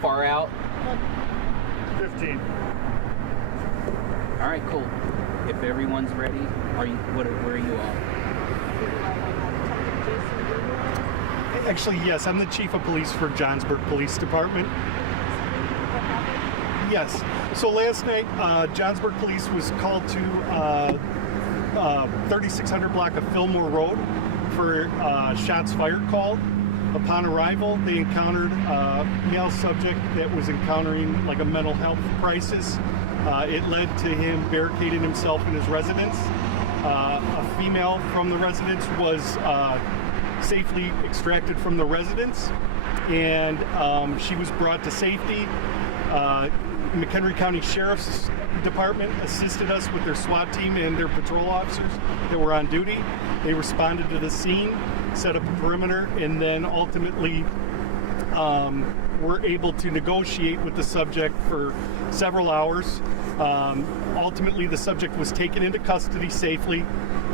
far out? 15. All right, cool. If everyone's ready, where are you all? Actually, yes, I'm the chief of police for Johnsburg Police Department. Yes. So last night, Johnsburg Police was called to 3600 block of Fillmore Road for shots fired call. Upon arrival, they encountered a male subject that was encountering like a mental health crisis. It led to him barricading himself in his residence. A female from the residence was safely extracted from the residence, and she was brought to safety. McHenry County Sheriff's Department assisted us with their SWAT team and their patrol officers that were on duty. They responded to the scene, set up a perimeter, and then ultimately were able to negotiate with the subject for several hours. Ultimately, the subject was taken into custody safely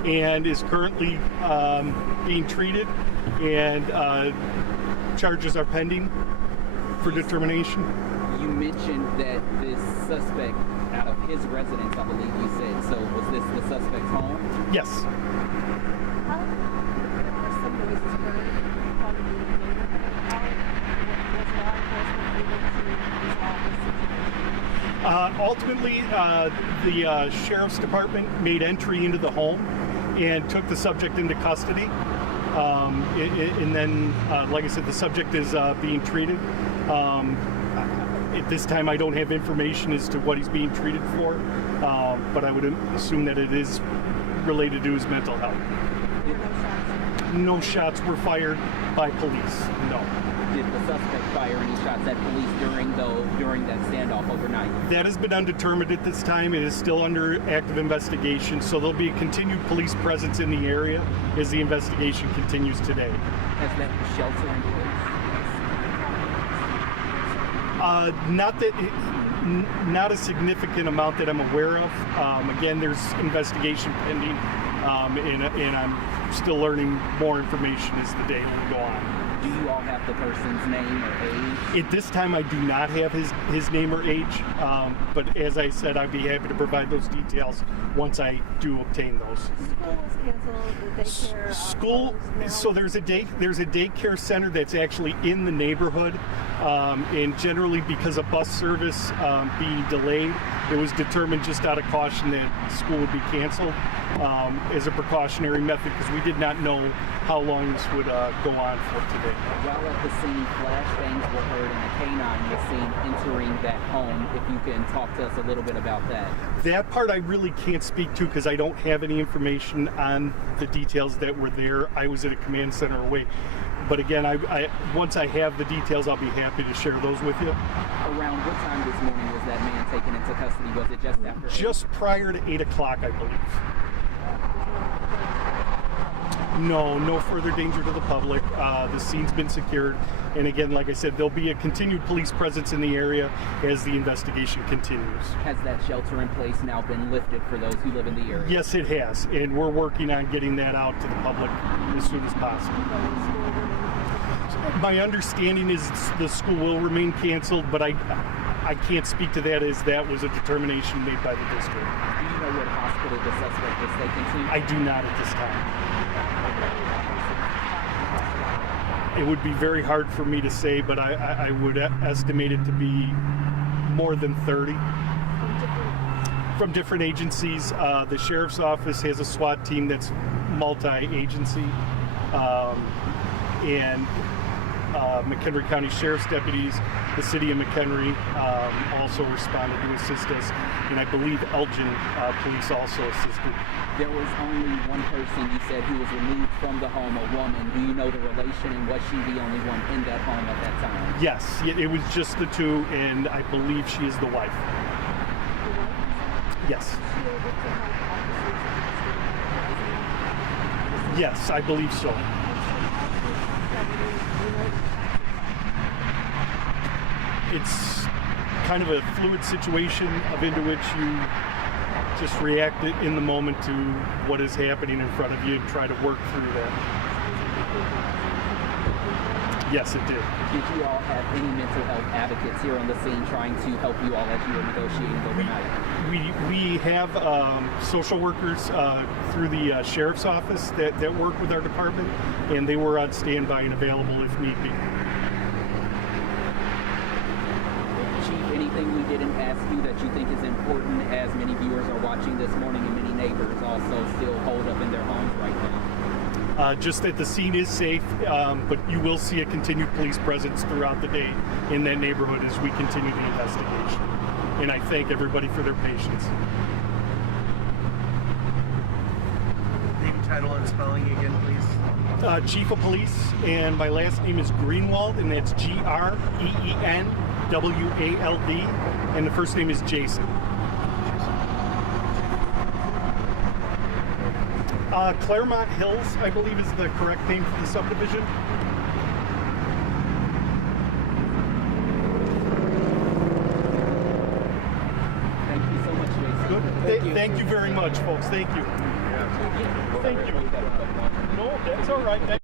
and is currently being treated, and charges are pending for determination. You mentioned that this suspect out of his residence, I believe you said. So was this the suspect's home? Yes. Ultimately, the Sheriff's Department made entry into the home and took the subject into custody. And then, like I said, the subject is being treated. At this time, I don't have information as to what he's being treated for, but I would assume that it is related to his mental health. No shots were fired by police, no. Did the suspect fire any shots at police during that standoff overnight? That has been undetermined at this time. It is still under active investigation, so there'll be a continued police presence in the area as the investigation continues today. Has that shelter in place? Not a significant amount that I'm aware of. Again, there's investigation pending, and I'm still learning more information as the day will go on. Do you all have the person's name or age? At this time, I do not have his name or age, but as I said, I'd be happy to provide those details once I do obtain those. School was canceled. The daycare. School. So there's a daycare center that's actually in the neighborhood, and generally because of bus service being delayed, it was determined just out of caution that school would be canceled as a precautionary method because we did not know how long this would go on for today. While at the scene, flashbangs were heard and a canine was seen entering that home. If you can talk to us a little bit about that. That part I really can't speak to because I don't have any information on the details that were there. I was at a command center away. But again, I once I have the details, I'll be happy to share those with you. Around what time this morning was that man taken into custody? Was it just after? Just prior to 8 o'clock, I believe. No further danger to the public. The scene's been secured. And again, like I said, there'll be a continued police presence in the area as the investigation continues. Has that shelter in place now been lifted for those who live in the area? Yes, it has. And we're working on getting that out to the public as soon as possible. My understanding is the school will remain canceled, but I can't speak to that as that was a determination made by the district. Do you know what hospital the suspect was taken to? I do not at this time. It would be very hard for me to say, but I would estimate it to be more than 30. From different agencies. The Sheriff's Office has a SWAT team that's multi-agency. And McHenry County Sheriff's deputies, the City of McHenry also responded to assist us, and I believe Elgin Police also assisted. There was only one person you said who was removed from the home, a woman. Do you know the relation, and was she the only one in that home at that time? Yes, it was just the two, and I believe she is the wife. Yes. Yes, I believe so. It's kind of a fluid situation into which you just react in the moment to what is happening in front of you and try to work through that. Yes, it did. Did you all have any mental health advocates here on the scene trying to help you all as you were negotiating overnight? We have social workers through the sheriff's office that work with our department, and they were on standby and available if need be. Chief, anything we didn't ask you that you think is important as many viewers are watching this morning and many neighbors also still holed up in their homes right now? Just that the scene is safe, but you will see a continued police presence throughout the day in that neighborhood as we continue the investigation. And I thank everybody for their patience. Name, title, and spelling again, please. Chief of Police, and my last name is Greenwald, and that's Greenwald, and the first name is Jason. Claremont Hills, I believe, is the correct name for the subdivision. Thank you so much, Jason. Good. Thank you very much, folks. Thank you. Thank you. No, that's all right.